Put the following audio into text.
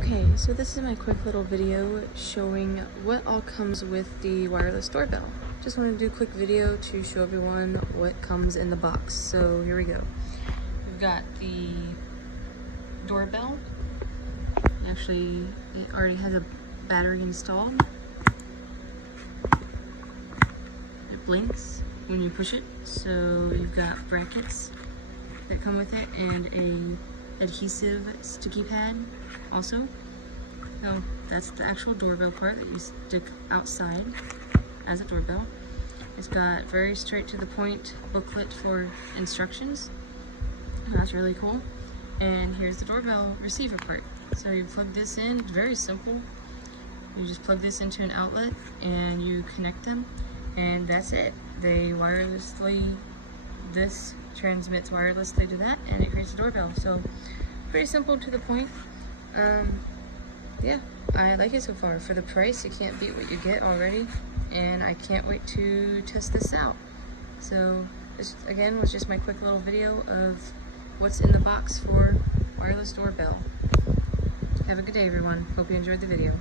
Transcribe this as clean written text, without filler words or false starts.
Okay, so this is my quick little video showing what all comes with the wireless doorbell. Just wanted to do a quick video to show everyone what comes in the box. So here we go. We've got the doorbell. Actually, it already has a battery installed. It blinks when you push it. So you've got brackets that come with it and a adhesive sticky pad also. So that's the actual doorbell part that you stick outside as a doorbell. It's got very straight to the point booklet for instructions. That's really cool. And here's the doorbell receiver part. So you plug this in, very simple. You just plug this into an outlet and you connect them, and that's it. They wirelessly, this transmits wirelessly to that, and it creates a doorbell. So pretty simple, to the point. Yeah, I like it so far. For the price, you can't beat what you get already, and I can't wait to test this out. So this again was just my quick little video of what's in the box for wireless doorbell. Have a good day, everyone. Hope you enjoyed the video.